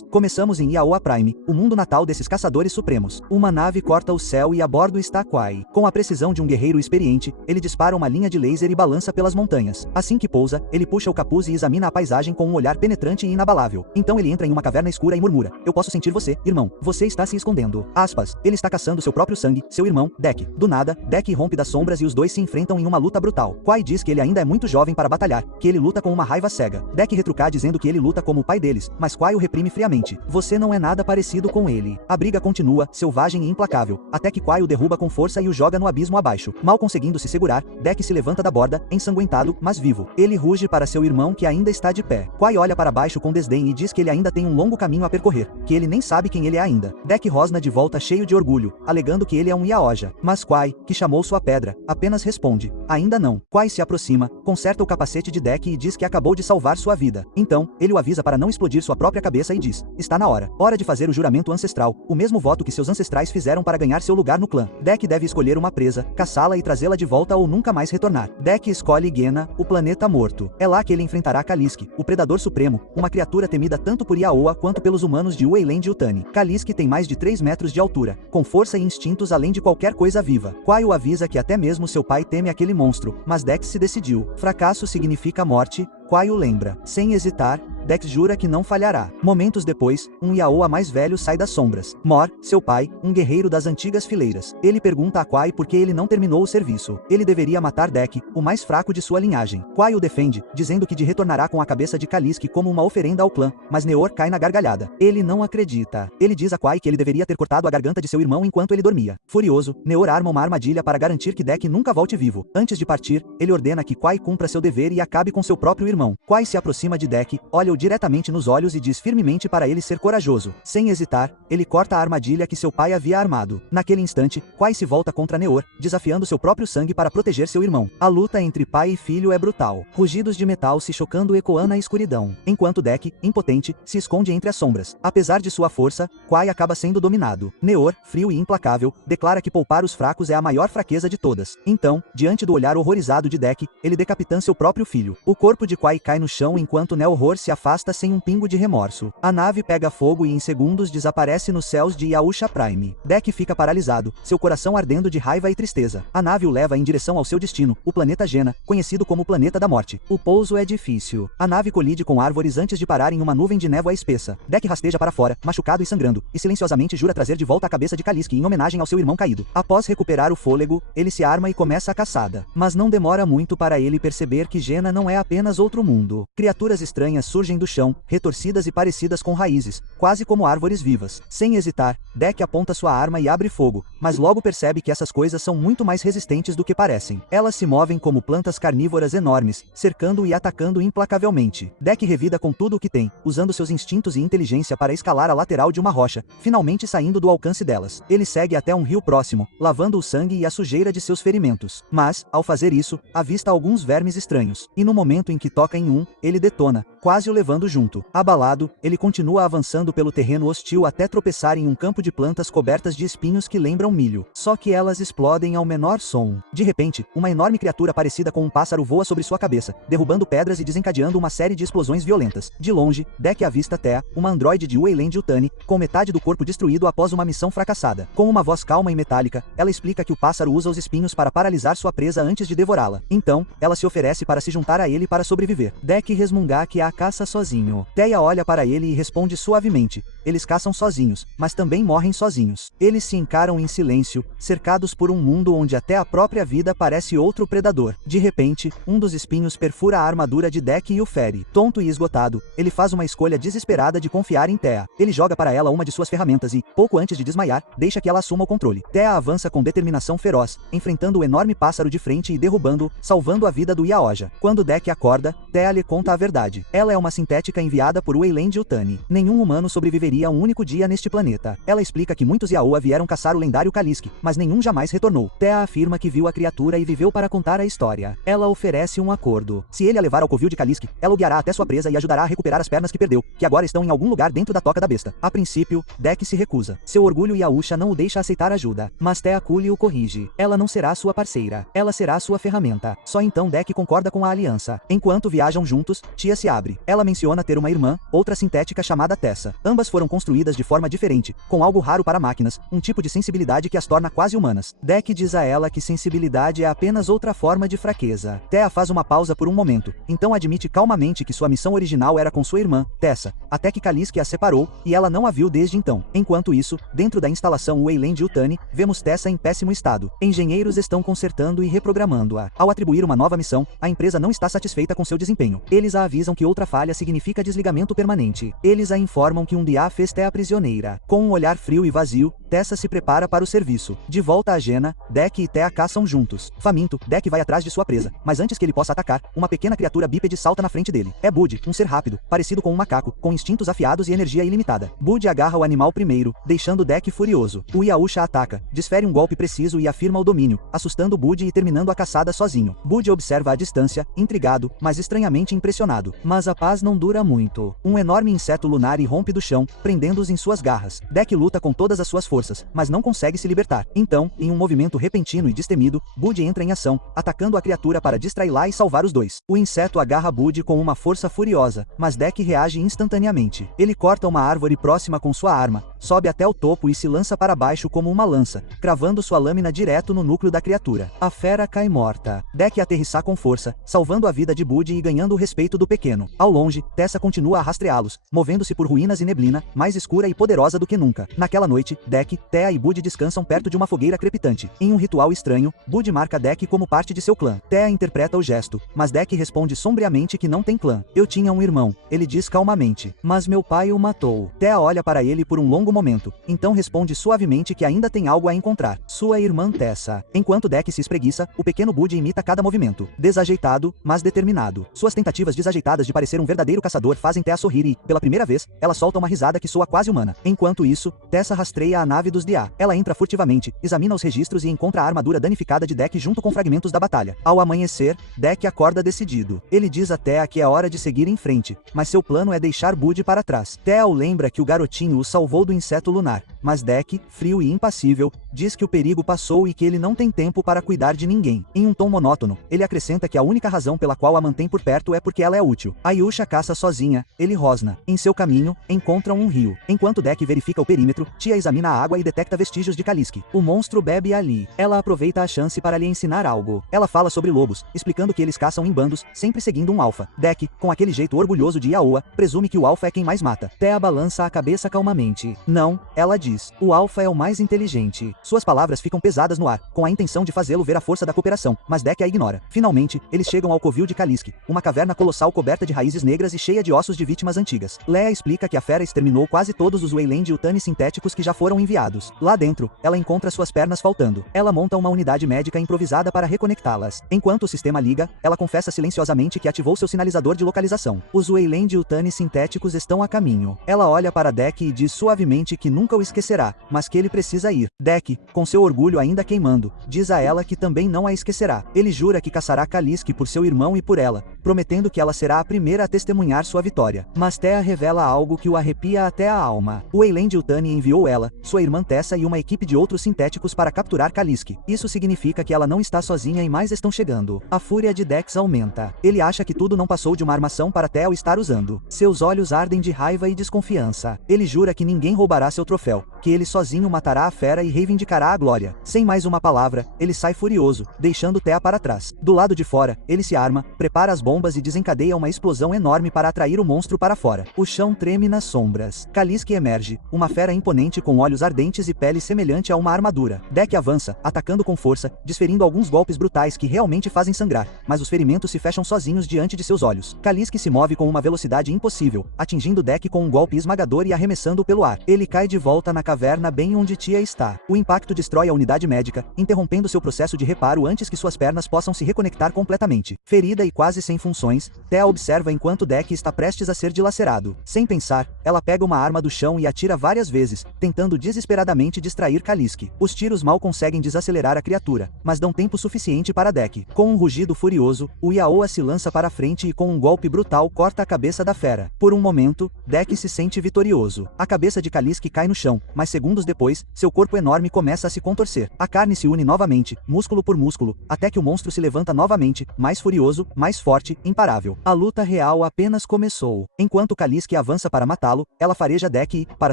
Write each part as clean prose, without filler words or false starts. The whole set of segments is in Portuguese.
juntos. Começamos em Yaoa Prime, o mundo natal desses caçadores supremos. Uma nave corta o céu e a bordo está Quai. Com a precisão de um guerreiro experiente, ele dispara uma linha de laser e balança pelas montanhas. Assim que pousa, ele puxa o capuz e examina a paisagem com um olhar penetrante e inabalável. Então ele entra em uma caverna escura e murmura: "Eu posso sentir você, irmão. Você está se escondendo." Aspas. Ele está caçando seu próprio sangue, seu irmão, Deck. Do nada, Deck rompe das sombras e os dois se enfrentam em uma luta brutal. Quai diz que ele ainda é muito jovem para batalhar, que ele luta com uma raiva cega. Deck retruca dizendo que ele luta como o pai deles, mas Quai o reprime friamente. "Você não é nada parecido com ele." A briga continua, selvagem e implacável, até que Quai o derruba com força e o joga no abismo abaixo. Mal conseguindo se segurar, Deck se levanta da borda, ensanguentado, mas vivo. Ele ruge para seu irmão que ainda está de pé. Quai olha para baixo com desdém e diz que ele ainda tem um longo caminho a percorrer, que ele nem sabe quem ele é ainda. Deck rosna de volta cheio de orgulho, alegando que ele é um Yaoja. Mas Quai, que chamou sua pedra, apenas responde: "Ainda não." Quai se aproxima, conserta o capacete de Deck e diz que acabou de salvar sua vida. Então, ele o avisa para não explodir sua própria cabeça e diz: "Está na hora. Hora de fazer o juramento ancestral, o mesmo voto que seus ancestrais fizeram para ganhar seu lugar no clã." Deck deve escolher uma presa, caçá-la e trazê-la de volta ou nunca mais retornar. Deck escolhe Gena, o planeta morto. É lá que ele enfrentará Kaliski, o predador supremo, uma criatura temida tanto por Yaoa quanto pelos humanos de Weyland Yutani. Kaliski tem mais de 3 metros de altura, com força e instintos além de qualquer coisa viva. Quai o avisa que até mesmo seu pai teme aquele monstro, mas Dex se decidiu. Fracasso significa morte, Quai o lembra. Sem hesitar, Dex jura que não falhará. Momentos depois, um Yaoa mais velho sai das sombras. Mor, seu pai, um guerreiro das antigas fileiras. Ele pergunta a Quai por que ele não terminou o serviço. Ele deveria matar Deck, o mais fraco de sua linhagem. Quai o defende, dizendo que retornará com a cabeça de Kaliski como uma oferenda ao clã, mas Neor cai na gargalhada. Ele não acredita. Ele diz a Quai que ele deveria ter cortado a garganta de seu irmão enquanto ele dormia. Furioso, Neor arma uma armadilha para garantir que Deck nunca volte vivo. Antes de partir, ele ordena que Quai cumpra seu dever e acabe com seu próprio irmão. Quai se aproxima de Deck, olha-o diretamente nos olhos e diz firmemente para ele ser corajoso. Sem hesitar, ele corta a armadilha que seu pai havia armado. Naquele instante, Quai se volta contra Neor, desafiando seu próprio sangue para proteger seu irmão. A luta entre pai e filho é brutal. Rugidos de metal se chocando ecoam na escuridão, enquanto Deck, impotente, se esconde entre as sombras. Apesar de sua força, Quai acaba sendo dominado. Neor, frio e implacável, declara que poupar os fracos é a maior fraqueza de todas. Então, diante do olhar horrorizado de Deck, ele decapita seu próprio filho. O corpo de Quai cai no chão enquanto Nel-Hor se afasta sem um pingo de remorso. A nave pega fogo e em segundos desaparece nos céus de Yaousha Prime. Deck fica paralisado, seu coração ardendo de raiva e tristeza. A nave o leva em direção ao seu destino, o planeta Gena, conhecido como Planeta da Morte. O pouso é difícil. A nave colide com árvores antes de parar em uma nuvem de névoa espessa. Deck rasteja para fora, machucado e sangrando, e silenciosamente jura trazer de volta a cabeça de Kaliski em homenagem ao seu irmão caído. Após recuperar o fôlego, ele se arma e começa a caçada. Mas não demora muito para ele perceber que Gena não é apenas outro mundo. Criaturas estranhas surgem do chão, retorcidas e parecidas com raízes, quase como árvores vivas. Sem hesitar, Deck aponta sua arma e abre fogo, mas logo percebe que essas coisas são muito mais resistentes do que parecem. Elas se movem como plantas carnívoras enormes, cercando e atacando implacavelmente. Deck revida com tudo o que tem, usando seus instintos e inteligência para escalar a lateral de uma rocha, finalmente saindo do alcance delas. Ele segue até um rio próximo, lavando o sangue e a sujeira de seus ferimentos. Mas, ao fazer isso, avista alguns vermes estranhos, e no momento em que toca em um, ele detona, quase o levando junto. Abalado, ele continua avançando pelo terreno hostil até tropeçar em um campo de plantas cobertas de espinhos que lembram milho. Só que elas explodem ao menor som. De repente, uma enorme criatura parecida com um pássaro voa sobre sua cabeça, derrubando pedras e desencadeando uma série de explosões violentas. De longe, Deck avista Thea, uma androide de Weyland Yutani, com metade do corpo destruído após uma missão fracassada. Com uma voz calma e metálica, ela explica que o pássaro usa os espinhos para paralisar sua presa antes de devorá-la. Então, ela se oferece para se juntar a ele para sobreviver. Deck resmunga que a caça sozinho. Thea olha para ele e responde suavemente: eles caçam sozinhos, mas também morrem sozinhos. Eles se encaram em silêncio, cercados por um mundo onde até a própria vida parece outro predador. De repente, um dos espinhos perfura a armadura de Deck e o fere. Tonto e esgotado, ele faz uma escolha desesperada de confiar em Thea. Ele joga para ela uma de suas ferramentas e, pouco antes de desmaiar, deixa que ela assuma o controle. Thea avança com determinação feroz, enfrentando o enorme pássaro de frente e derrubando-o, salvando a vida do Yaoja. Quando Deck acorda, Thea lhe conta a verdade. Ela é uma sintética enviada por Weyland Yutani. Nenhum humano sobreviveria um único dia neste planeta. Ela explica que muitos Yaoa vieram caçar o lendário Kaliski, mas nenhum jamais retornou. Thea afirma que viu a criatura e viveu para contar a história. Ela oferece um acordo. Se ele a levar ao covil de Kaliski, ela o guiará até sua presa e ajudará a recuperar as pernas que perdeu, que agora estão em algum lugar dentro da toca da besta. A princípio, Deck se recusa. Seu orgulho Yaousha não o deixa aceitar ajuda, mas Thea Cooley o corrige. Ela não será sua parceira. Ela será sua ferramenta. Só então Deck concorda com a aliança. Enquanto viajam juntos, Tia se abre. Ela menciona ter uma irmã, outra sintética chamada Tessa. Ambas foram construídas de forma diferente, com algo raro para máquinas, um tipo de sensibilidade que as torna quase humanas. Deck diz a ela que sensibilidade é apenas outra forma de fraqueza. Thea faz uma pausa por um momento, então admite calmamente que sua missão original era com sua irmã, Tessa, até que Kaliski a separou, e ela não a viu desde então. Enquanto isso, dentro da instalação Weyland-Yutani, vemos Tessa em péssimo estado. Engenheiros estão consertando e reprogramando-a. Ao atribuir uma nova missão, a empresa não está satisfeita com seu desempenho. Eles a avisam que outra falha significa desligamento permanente. Eles a informam que um dia fez Thea prisioneira. Com um olhar frio e vazio, Tessa se prepara para o serviço. De volta a Jena, Deck e Thea caçam juntos. Faminto, Deck vai atrás de sua presa, mas antes que ele possa atacar, uma pequena criatura bípede salta na frente dele. É Bud, um ser rápido, parecido com um macaco, com instintos afiados e energia ilimitada. Bud agarra o animal primeiro, deixando Deck furioso. O Yahusha ataca, desfere um golpe preciso e afirma o domínio, assustando Bud e terminando a caçada sozinho. Bud observa à distância, intrigado, mas estranhamente impressionado. Mas a paz não dura muito. Um enorme inseto lunar irrompe do chão, prendendo-os em suas garras. Deck luta com todas as suas forças, mas não consegue se libertar. Então, em um movimento repentino e destemido, Bud entra em ação, atacando a criatura para distraí-la e salvar os dois. O inseto agarra Bud com uma força furiosa, mas Deck reage instantaneamente. Ele corta uma árvore próxima com sua arma, sobe até o topo e se lança para baixo como uma lança, cravando sua lâmina direto no núcleo da criatura. A fera cai morta. Deck aterrissa com força, salvando a vida de Bud e ganhando o respeito do pequeno. Ao longe, Tessa continua a rastreá-los, movendo-se por ruínas e neblina, mais escura e poderosa do que nunca. Naquela noite, Deck, Thea e Bud descansam perto de uma fogueira crepitante. Em um ritual estranho, Bud marca Deck como parte de seu clã. Thea interpreta o gesto, mas Deck responde sombriamente que não tem clã. Eu tinha um irmão, ele diz calmamente. Mas meu pai o matou. Thea olha para ele por um longo momento, então responde suavemente que ainda tem algo a encontrar. Sua irmã Tessa. Enquanto Deck se espreguiça, o pequeno Bud imita cada movimento. Desajeitado, mas determinado. Suas tentativas desajeitadas de parecer um verdadeiro caçador fazem Thea sorrir e, pela primeira vez, ela solta uma risada que soa quase humana. Enquanto isso, Tessa rastreia a nave dos Dia. Ela entra furtivamente, examina os registros e encontra a armadura danificada de Deck junto com fragmentos da batalha. Ao amanhecer, Deck acorda decidido. Ele diz a Thea que é hora de seguir em frente, mas seu plano é deixar Bud para trás. Thea o lembra que o garotinho o salvou do inseto lunar, mas Deck, frio e impassível, diz que o perigo passou e que ele não tem tempo para cuidar de ninguém. Em um tom monótono, ele acrescenta que a única razão pela qual a mantém por perto é porque ela é útil. A Yusha caça sozinha, ele rosna. Em seu caminho, encontram um rio. Enquanto Deck verifica o perímetro, Tia examina a água e detecta vestígios de Kaliski. O monstro bebe ali. Ela aproveita a chance para lhe ensinar algo. Ela fala sobre lobos, explicando que eles caçam em bandos, sempre seguindo um alfa. Deck, com aquele jeito orgulhoso de Yaoa, presume que o alfa é quem mais mata. Thea balança a cabeça calmamente. Não, ela diz. O alfa é o mais inteligente. Suas palavras ficam pesadas no ar, com a intenção de fazê-lo ver a força da cooperação, mas Deck a ignora. Finalmente, eles chegam ao covil de Kaliski, uma caverna colossal coberta de raízes negras e cheia de ossos de vítimas antigas. Leia explica que a fera exterminou quase todos os Weyland-Yutani sintéticos que já foram enviados. Lá dentro, ela encontra suas pernas faltando. Ela monta uma unidade médica improvisada para reconectá-las. Enquanto o sistema liga, ela confessa silenciosamente que ativou seu sinalizador de localização. Os Weyland-Yutani sintéticos estão a caminho. Ela olha para Deck e diz suavemente que nunca o esquecerá, mas que ele precisa ir. Deck, com seu orgulho ainda queimando, diz a ela que também não a esquecerá. Ele jura que caçará Kaliski por seu irmão e por ela, prometendo que ela será a primeira a testemunhar sua vitória. Mas Thea revela algo que o arrepia até a alma. O Weyland-Yutani enviou ela, sua irmã Tessa e uma equipe de outros sintéticos para capturar Kaliski. Isso significa que ela não está sozinha e mais estão chegando. A fúria de Dex aumenta. Ele acha que tudo não passou de uma armação para Thea o estar usando. Seus olhos ardem de raiva e desconfiança. Ele jura que ninguém roubará seu troféu, que ele sozinho matará a fera e reivindicará a glória. Sem mais uma palavra, ele sai furioso, deixando Thea para trás. Do lado de fora, ele se arma, prepara as bombas e desencadeia uma explosão enorme para atrair o monstro para fora. O chão treme nas sombras. Kaliski emerge, uma fera imponente com olhos ardentes e pele semelhante a uma armadura. Deck avança, atacando com força, desferindo alguns golpes brutais que realmente fazem sangrar, mas os ferimentos se fecham sozinhos diante de seus olhos. Kaliski se move com uma velocidade impossível, atingindo Deck com um golpe esmagador e arremessando pelo ar. Ele cai de volta na caverna bem onde Tia está. O impacto destrói a unidade médica, interrompendo seu processo de reparo antes que suas pernas possam se reconectar completamente. Ferida e quase sem funções, Thea observa enquanto Deck está prestes a ser dilacerado. Sem pensar, ela pega uma arma do chão e atira várias vezes, tentando desesperadamente distrair Kaliski. Os tiros mal conseguem desacelerar a criatura, mas dão tempo suficiente para Deck. Com um rugido furioso, o Yaoa se lança para frente e com um golpe brutal corta a cabeça da fera. Por um momento, Deck se sente vitorioso. A cabeça de Kaliski cai no chão, mas segundos depois, seu corpo enorme começa a se contorcer. A carne se une novamente, músculo por músculo, até que o monstro se levanta novamente, mais furioso, mais forte, imparável. A luta real apenas começou. Enquanto Kaliski avança para matá-lo, ela fareja Deck e, para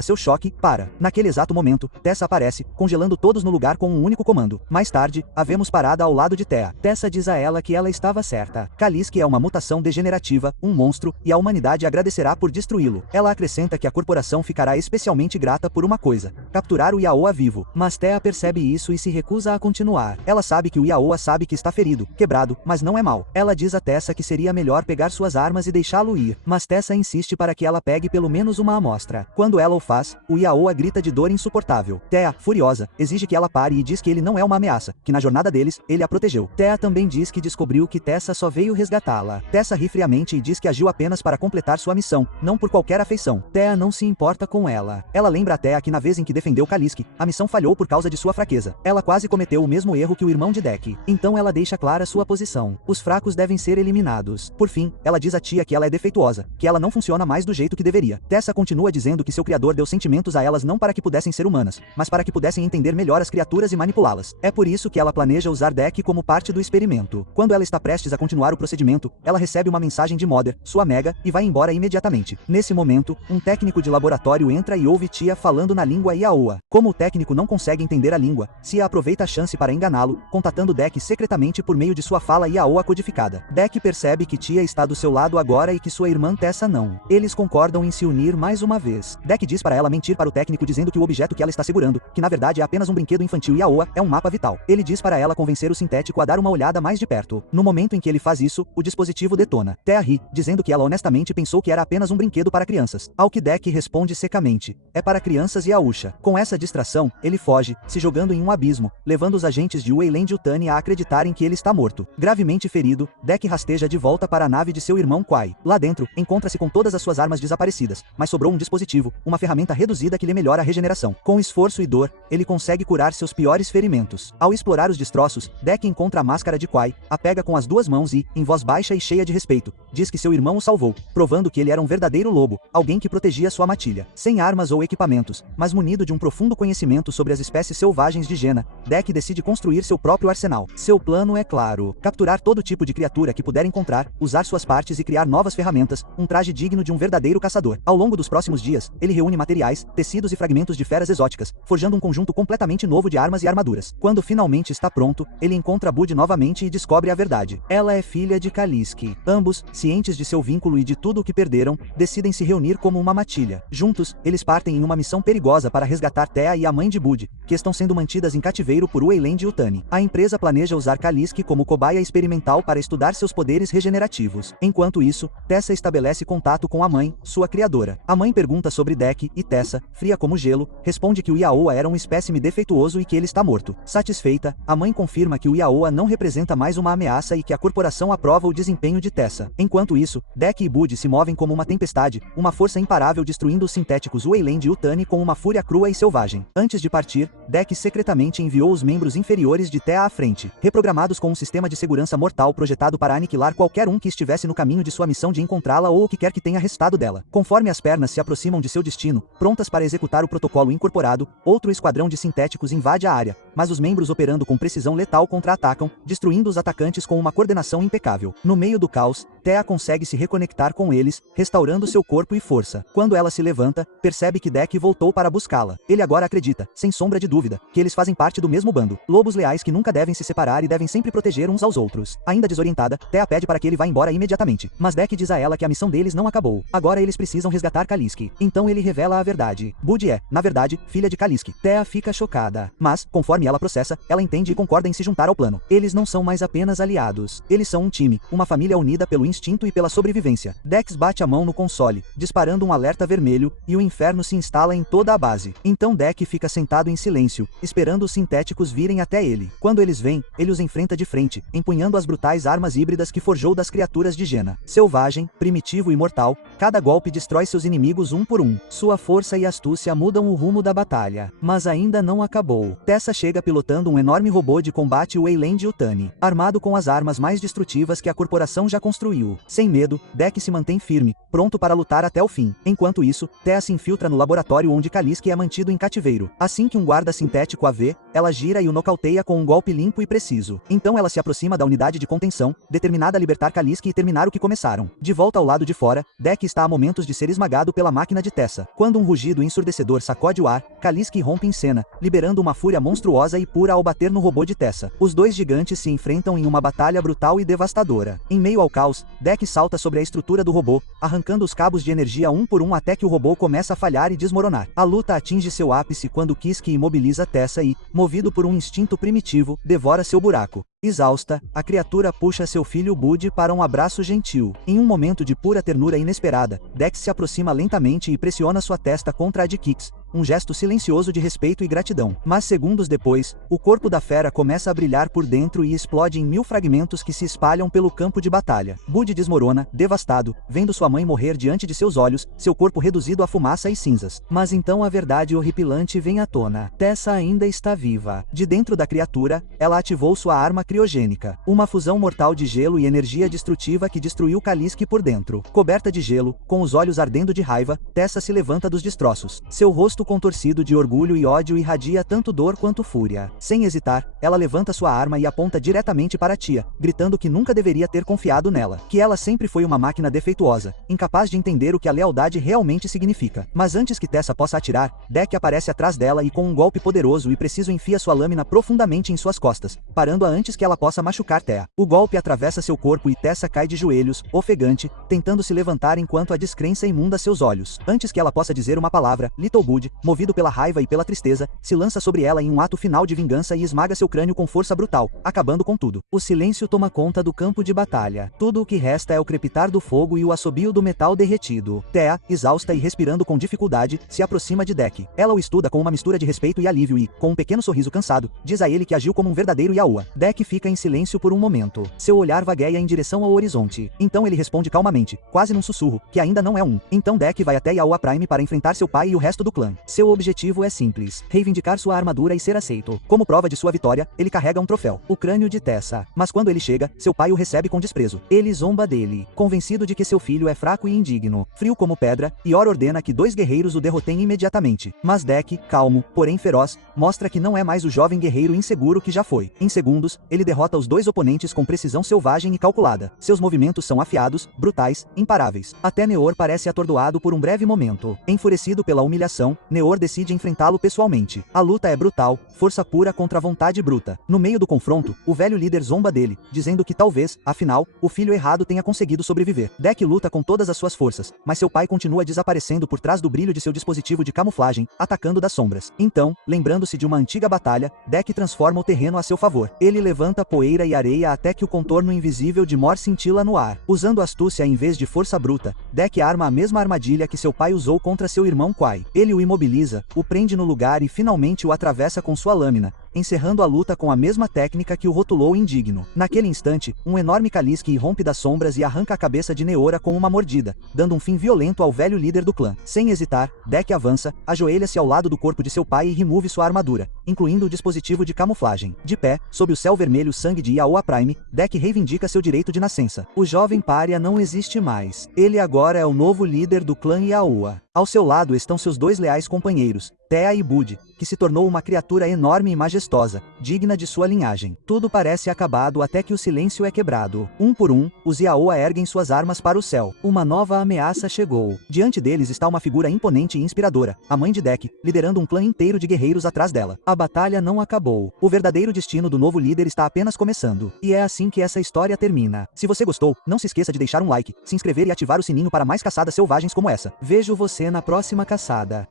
seu choque, para. Naquele exato momento, Tessa aparece, congelando todos no lugar com um único comando. Mais tarde, a vemos parada ao lado de Thea. Tessa diz a ela que ela estava certa. Kaliski é uma mutação degenerativa, um monstro, e a humanidade agradecerá por destruí-lo. Ela acrescenta que a corporação ficará especialmente grata por uma coisa: capturar o Yaoa vivo. Mas Thea percebe isso e se recusa a continuar. Ela sabe que o Yaoa sabe que está ferido, quebrado, mas não é mal. Ela diz a Tessa que seria melhor pegar suas armas e deixá-lo ir. Mas Tessa insiste para que ela pegue pelo menos uma amostra. Quando ela o faz, o Yaoa grita de dor insuportável. Thea, furiosa, exige que ela pare e diz que ele não é uma ameaça, que na jornada deles, ele a protegeu. Thea também diz que descobriu que Tessa só veio resgatá-la. Tessa ri friamente e diz que agiu apenas para completar sua missão, não por qualquer afeição. Thea não se importa com ela. Ela lembra a Thea que na vez em que defendeu Kaliski, a missão falhou por causa de sua fraqueza. Ela quase cometeu o mesmo erro que o irmão de Deck. Então ela deixa clara sua posição. Os fracos devem ser eliminados. Por fim, ela diz à tia que ela é defeituosa, que ela não funciona mais do jeito que deveria. Tessa continua dizendo que seu criador deu sentimentos a elas não para que pudessem ser humanas, mas para que pudessem entender melhor as criaturas e manipulá-las. É por isso que ela planeja usar Deck como parte do experimento. Quando ela está prestes a continuar o procedimento, ela recebe uma mensagem de Mother, sua Mega, e vai embora imediatamente. Nesse momento, um técnico de laboratório entra e ouve Tia falando na língua Yaoa. Como o técnico não consegue entender a língua, Tia aproveita a chance para enganá-lo, contatando Deck secretamente por meio de sua fala Yaoa codificada. Deck percebe que Tia está do seu lado agora e que sua irmã Tessa não. Eles concordam em se unir mais uma vez. Deck diz para ela mentir para o técnico dizendo que o objeto que ela está segurando, que na verdade é apenas um brinquedo infantil Yaoa, é um mapa vital. Ele diz para ela convencer o sintético a dar uma olhada mais de perto. No momento em que ele faz isso, o dispositivo detona. Thea ri, dizendo que ela honestamente pensou que era apenas um brinquedo para crianças. Ao que Deck responde secamente: é para crianças e Ausha. Com essa distração, ele foge, se jogando em um abismo, levando os agentes de Weyland Yutani a acreditarem que ele está morto. Gravemente ferido, Deck rasteja de volta para a nave de seu irmão Quai. Lá dentro, encontra-se com todas as suas armas desaparecidas, mas sobrou um dispositivo, uma ferramenta reduzida que lhe melhora a regeneração. Com esforço e dor, ele consegue curar seus piores ferimentos. Ao explorar os destroços, Deck encontra a máscara de Quai, a pega com as duas mãos e, em voz baixa e cheia de respeito, diz que seu irmão o salvou, provando que ele era um verdadeiro lobo, alguém que protegia sua matilha. Sem armas ou equipamentos, mas munido de um profundo conhecimento sobre as espécies selvagens de Jena, Deck decide construir seu próprio arsenal. Seu plano é claro: capturar todo tipo de criatura que puder encontrar, usar suas partes e criar novas ferramentas, um traje digno de um verdadeiro caçador. Ao longo dos próximos dias, ele reúne materiais, tecidos e fragmentos de feras exóticas, forjando um conjunto completamente novo de armas e armaduras. Quando finalmente está pronto, ele encontra Bud novamente e descobre a verdade. Ela é filha de Kaliski. Ambos, cientes de seu vínculo e de tudo o que perderam, decidem se reunir como uma matilha. Juntos, eles partem em uma missão perigosa para resgatar Thea e a mãe de Bud, que estão sendo mantidas em cativeiro por Weyland Yutani. A empresa planeja usar Kaliski como cobaia experimental para estudar seus poderes regenerativos. Enquanto isso, Tessa estabelece contato com a mãe, sua criadora. A mãe pergunta sobre Deck e Tessa, fria como gelo, responde que o Yaoa era um espécime defeituoso e que ele está morto. Satisfeita, a mãe confirma que o Yaoa não representa mais uma ameaça e que a corporação aprova o desempenho de Tessa. Enquanto isso, Deck e Bud se movem como uma tempestade, uma força imparável destruindo os sintéticos Weyland Yutani com uma fúria crua e selvagem. Antes de partir, Deck secretamente enviou os membros inferiores de Thea à frente, reprogramados com um sistema de segurança mortal projetado para aniquilar qualquer um que estivesse no caminho de sua missão de encontrá-la ou o que quer que tenha restado dela. Conforme as pernas se aproximam de seu destino, prontas para executar o protocolo incorporado, outro esquadrão de sintéticos invade a área, mas os membros operando com precisão letal contra-atacam, destruindo os atacantes com uma coordenação impecável. No meio do caos, Thea consegue se reconectar com eles, restaurando seu corpo e força. Quando ela se levanta, percebe que Deck voltou para buscá-la. Ele agora acredita, sem sombra de dúvida, que eles fazem parte do mesmo bando. Lobos leais que nunca devem se separar e devem sempre proteger uns aos outros. Ainda desorientada, Thea pede para que ele vá embora imediatamente. Mas Deck diz a ela que a missão deles não acabou. Agora eles precisam resgatar Kaliski. Então ele revela a verdade. Bud é, na verdade, filha de Kaliski. Thea fica chocada. Mas, conforme ela processa, ela entende e concorda em se juntar ao plano. Eles não são mais apenas aliados. Eles são um time, uma família unida pelo instinto e pela sobrevivência. Dex bate a mão no console, disparando um alerta vermelho, e o inferno se instala em toda a base. Então Deck fica sentado em silêncio, esperando os sintéticos virem até ele. Quando eles vêm, ele os enfrenta de frente, empunhando as brutais armas híbridas que forjou das criaturas de Jena. Selvagem, primitivo e mortal, cada golpe destrói seus inimigos um por um. Sua força e astúcia mudam o rumo da batalha. Mas ainda não acabou. Tessa chega chega pilotando um enorme robô de combate Weyland Yutani, armado com as armas mais destrutivas que a corporação já construiu. Sem medo, Deck se mantém firme, pronto para lutar até o fim. Enquanto isso, Thea se infiltra no laboratório onde Kaliski é mantido em cativeiro. Assim que um guarda sintético a vê, ela gira e o nocauteia com um golpe limpo e preciso. Então ela se aproxima da unidade de contenção, determinada a libertar Kaliski e terminar o que começaram. De volta ao lado de fora, Deck está a momentos de ser esmagado pela máquina de Tessa. Quando um rugido ensurdecedor sacode o ar, Kaliski rompe em cena, liberando uma fúria monstruosa e pura ao bater no robô de Tessa. Os dois gigantes se enfrentam em uma batalha brutal e devastadora. Em meio ao caos, Deck salta sobre a estrutura do robô, arrancando os cabos de energia um por um até que o robô começa a falhar e desmoronar. A luta atinge seu ápice quando Kiski imobiliza Tessa e, movido por um instinto primitivo, devora seu buraco. Exausta, a criatura puxa seu filho Bud para um abraço gentil. Em um momento de pura ternura inesperada, Dex se aproxima lentamente e pressiona sua testa contra a de Kix, um gesto silencioso de respeito e gratidão. Mas segundos depois, o corpo da fera começa a brilhar por dentro e explode em 1000 fragmentos que se espalham pelo campo de batalha. Bud desmorona, devastado, vendo sua mãe morrer diante de seus olhos, seu corpo reduzido a fumaça e cinzas. Mas então a verdade horripilante vem à tona. Tessa ainda está viva. De dentro da criatura, ela ativou sua arma criogênica, uma fusão mortal de gelo e energia destrutiva que destruiu Kaliski por dentro. Coberta de gelo, com os olhos ardendo de raiva, Tessa se levanta dos destroços. Seu rosto contorcido de orgulho e ódio irradia tanto dor quanto fúria. Sem hesitar, ela levanta sua arma e aponta diretamente para a tia, gritando que nunca deveria ter confiado nela, que ela sempre foi uma máquina defeituosa, incapaz de entender o que a lealdade realmente significa. Mas antes que Tessa possa atirar, Deck aparece atrás dela e com um golpe poderoso e preciso enfia sua lâmina profundamente em suas costas, parando-a antes que ela possa machucar Thea. O golpe atravessa seu corpo e Tessa cai de joelhos, ofegante, tentando se levantar enquanto a descrença imunda seus olhos. Antes que ela possa dizer uma palavra, Little Bud, movido pela raiva e pela tristeza, se lança sobre ela em um ato final de vingança e esmaga seu crânio com força brutal, acabando com tudo. O silêncio toma conta do campo de batalha. Tudo o que resta é o crepitar do fogo e o assobio do metal derretido. Thea, exausta e respirando com dificuldade, se aproxima de Deck. Ela o estuda com uma mistura de respeito e alívio e, com um pequeno sorriso cansado, diz a ele que agiu como um verdadeiro Yaoa. Deck fica em silêncio por um momento. Seu olhar vagueia em direção ao horizonte. Então ele responde calmamente, quase num sussurro, que ainda não é um. Então Deck vai até Yaoa Prime para enfrentar seu pai e o resto do clã. Seu objetivo é simples: reivindicar sua armadura e ser aceito. Como prova de sua vitória, ele carrega um troféu, o crânio de Tessa. Mas quando ele chega, seu pai o recebe com desprezo. Ele zomba dele, convencido de que seu filho é fraco e indigno. Frio como pedra, Yor ordena que 2 guerreiros o derrotem imediatamente. Mas Deck, calmo, porém feroz, mostra que não é mais o jovem guerreiro inseguro que já foi. Em segundos, ele derrota os 2 oponentes com precisão selvagem e calculada. Seus movimentos são afiados, brutais, imparáveis. Até Neor parece atordoado por um breve momento. Enfurecido pela humilhação, Neor decide enfrentá-lo pessoalmente. A luta é brutal, força pura contra vontade bruta. No meio do confronto, o velho líder zomba dele, dizendo que talvez, afinal, o filho errado tenha conseguido sobreviver. Deck luta com todas as suas forças, mas seu pai continua desaparecendo por trás do brilho de seu dispositivo de camuflagem, atacando das sombras. Então, lembrando-se de uma antiga batalha, Deck transforma o terreno a seu favor. Ele levanta poeira e areia até que o contorno invisível de Mor cintila no ar. Usando astúcia em vez de força bruta, Deck arma a mesma armadilha que seu pai usou contra seu irmão Quai. Ele o imobiliza, o prende no lugar e finalmente o atravessa com sua lâmina, encerrando a luta com a mesma técnica que o rotulou indigno. Naquele instante, um enorme Kaliski irrompe das sombras e arranca a cabeça de Neora com uma mordida, dando um fim violento ao velho líder do clã. Sem hesitar, Deck avança, ajoelha-se ao lado do corpo de seu pai e remove sua armadura, incluindo o dispositivo de camuflagem. De pé, sob o céu vermelho sangue de Yaoa Prime, Deck reivindica seu direito de nascença. O jovem pária não existe mais. Ele agora é o novo líder do clã Yaoa. Ao seu lado estão seus 2 leais companheiros, Thea e Bud, que se tornou uma criatura enorme e majestosa, digna de sua linhagem. Tudo parece acabado até que o silêncio é quebrado. Um por um, os Yaoa erguem suas armas para o céu. Uma nova ameaça chegou. Diante deles está uma figura imponente e inspiradora, a mãe de Deck, liderando um clã inteiro de guerreiros atrás dela. A batalha não acabou. O verdadeiro destino do novo líder está apenas começando. E é assim que essa história termina. Se você gostou, não se esqueça de deixar um like, se inscrever e ativar o sininho para mais caçadas selvagens como essa. Vejo você na próxima caçada.